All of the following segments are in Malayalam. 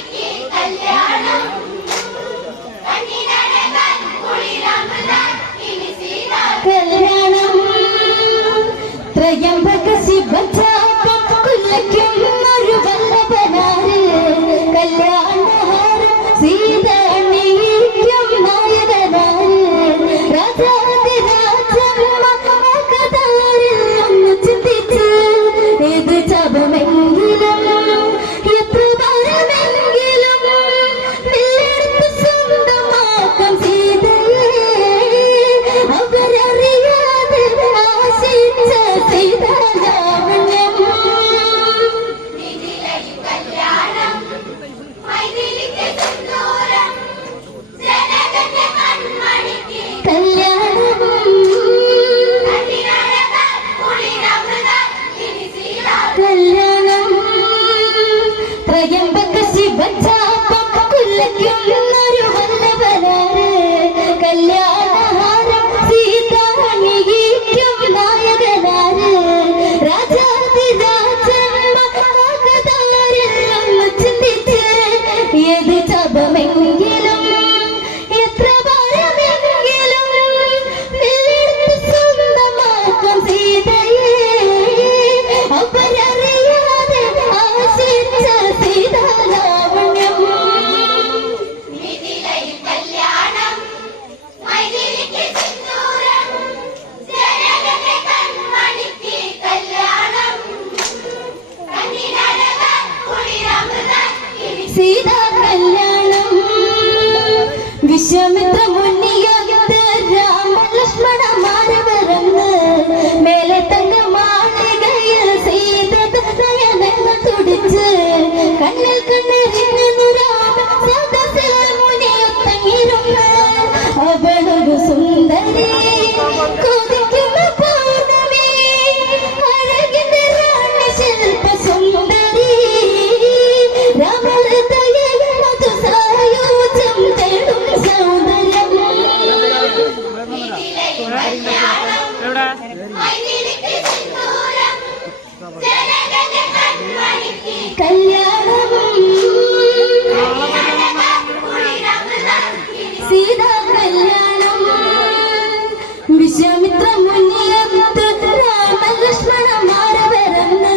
കല്യാണം സീതാ കല്യാണം വിശ്വാമിത്ര മുനിയത്ത് രാമ ലക്ഷ്മണന്മാർ പിറന്ന് മേലെ തങ്ക മാളികയിൽ സീത നയനങ്ങൾ തുടിച്ച് കണ്ണിൽ കണ്ണെറിഞ്ഞു രാമൻ സദസ്സിൽ മുനിയൊത്തങ്ങിരുന്ന് അവളൊരു സുന്ദരി കൊതിക്കുന്ന പൗർണമി അഴകിന്റെ റാണി ശില്പ സുന്ദരി രാമഹൃദയം മധുസായോജ്യം തേടും സൗന്ദര്യം കല്യാണം സീതാ കല്യാണം വിശ്വാമിത്ര മുനിയത്ത് രാമ ലക്ഷ്മണന്മാർ പിറന്ന്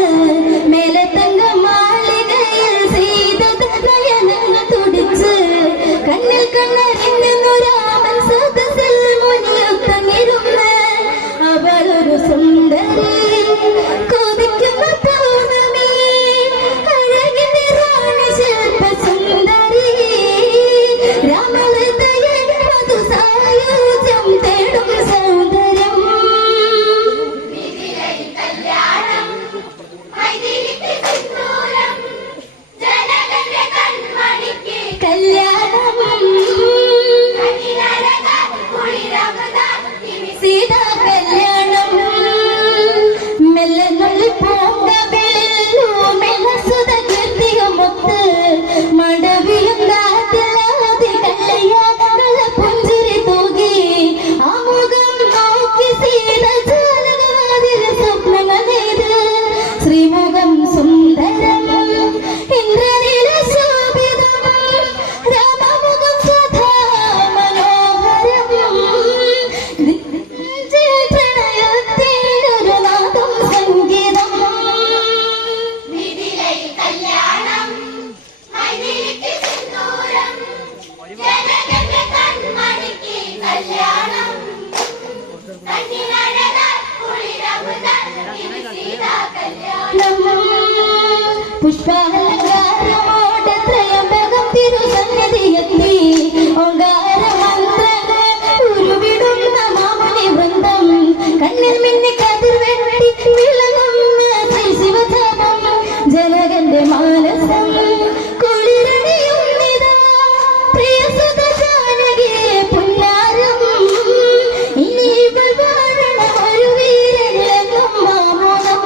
മേലെ തങ്ക മാളികയിൽ സീത നയനങ്ങൾ തുടിച്ച് കണ്ണിൽ കണ്ണെറിഞ്ഞു രാമൻ സദസ്സിൽ മുനിയൊത്തങ്ങിരുന്ന് അവളൊരു സുന്ദരി കൊതിക്കുന്ന പൗർണമി അഴകിന്റെ റാണി ശില്പ സുന്ദരി രാമഹൃദയം മധുസായോജ്യം തേടും സൗന്ദര്യം കല്യാണം സീതാ കല്യാണം മെല്ലെ നുള്ളി പൂങ്കവിളിൽ മെലസുത കീർത്തിയുമൊത്ത് മടവിയും കാറ്റിലാതി കല്യാണങ്ങള പുഞ്ചിരി തൂകി ആ മുഖം നോക്കി സീത ജാലകവാതിൽ സ്വപ്നങ്ങൾ നെയ്ത് ശ്രീമുഖം സുന്ദരം ഇന്ദ്രനീല ശോഭിതം രാമമുഖം സദാ മനോഹരം പ്രണയത്തിനൊരു നാദം സംഗീതം പുഷ്പാലങ്കാരമോടെ ത്രയംബകം തിരുസന്നിധിയെത്തി ഓങ്കാരമന്ത്രങ്ങൾ ഉരുവിടുന്ന മാമുനി വൃന്ദം കണ്ണിൽ മിന്നി കതിർ വെട്ടി വിളങ്ങുന്ന ശിവധാമം ജനകന്റെ മാനസം കുളിരണിയുന്നിതാ പ്രിയ സുത ജാനകിയെ പുന്നാരം ഇനി ഇവൾ വാഴണ ഒരു വീരനിളങ്ങും മാമോദം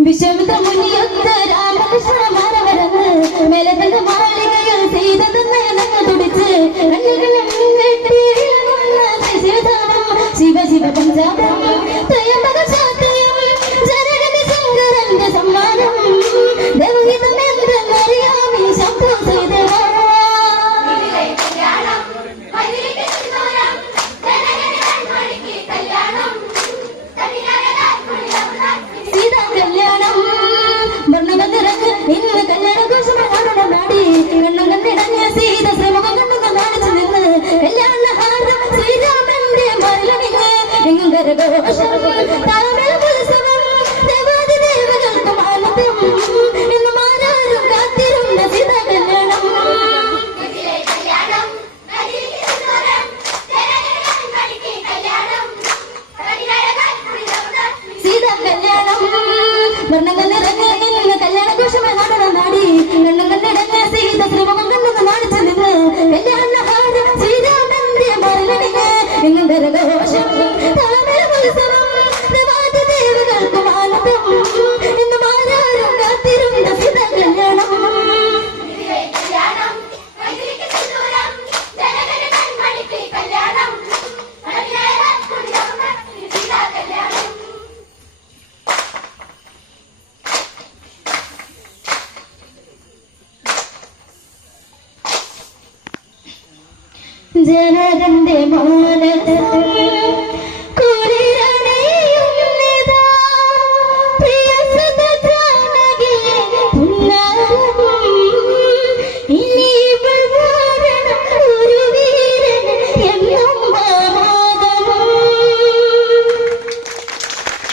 വിശ്വാമിത്ര മുനിയൊത്ത് രാമകൃഷ്ണന്മാർ പിറന്ന് മേലെ തങ്ക മാളികയിൽ സീത നയനങ്ങൾ തുടിച്ച് ശിവ ശിവ പഞ്ചാബം ത്രയംബക ശാസ്ത്രീയം ജനകന്റെ ശങ്കരന്റെ സമ്മാനം ദേവഗീതം എന്തെന്നറിയാമി ശംഭു ശ്രീദേവ സീതാ കല്യാണം വർണ്ണങ്ങൾ നിറഞ്ഞ് ഇന്ന് കല്യാണ ഘോഷമാരുടെ നാടി കണ്ണും കണ്ണിടഞ്ഞ സീത ശ്രമകം കണ്ണുകൾ നാടിച്ചു നിന്ന് കല്യാണ ഹാരം ശ്രീരാമന്റെ മരളിഞ്ഞ് എങ്ങും കരഘോഷം താമര ഉത്സവം ദേവാദി ദേവകൾക്കും ആനന്ദം എന്നും ആരാരും കാത്തിരുന്ന സീതാ കല്യാണം സീതാ കല്യാണം വർണ്ണങ്ങൾ നിറഞ്ഞ് ഇന്ന് കല്യാണ ഘോഷമായി നടന്ന നാടി കണ്ണും കണ്ണിടഞ്ഞ സീത ശ്രീമുഖം കണ്ണുകൾ നാടിച്ചു നിന്ന് കല്യാണ ഹാരം ശ്രീരാമന്റെ മരളിഞ്ഞ് എങ്ങും കരഘോഷം താമര ഉത്സവം ദേവാദി ദേവകൾക്കും ആനന്ദം എന്നും ആരാരും കാത്തിരുന്ന സീതാ കല്യാണം ജനകന്റെ മാനസം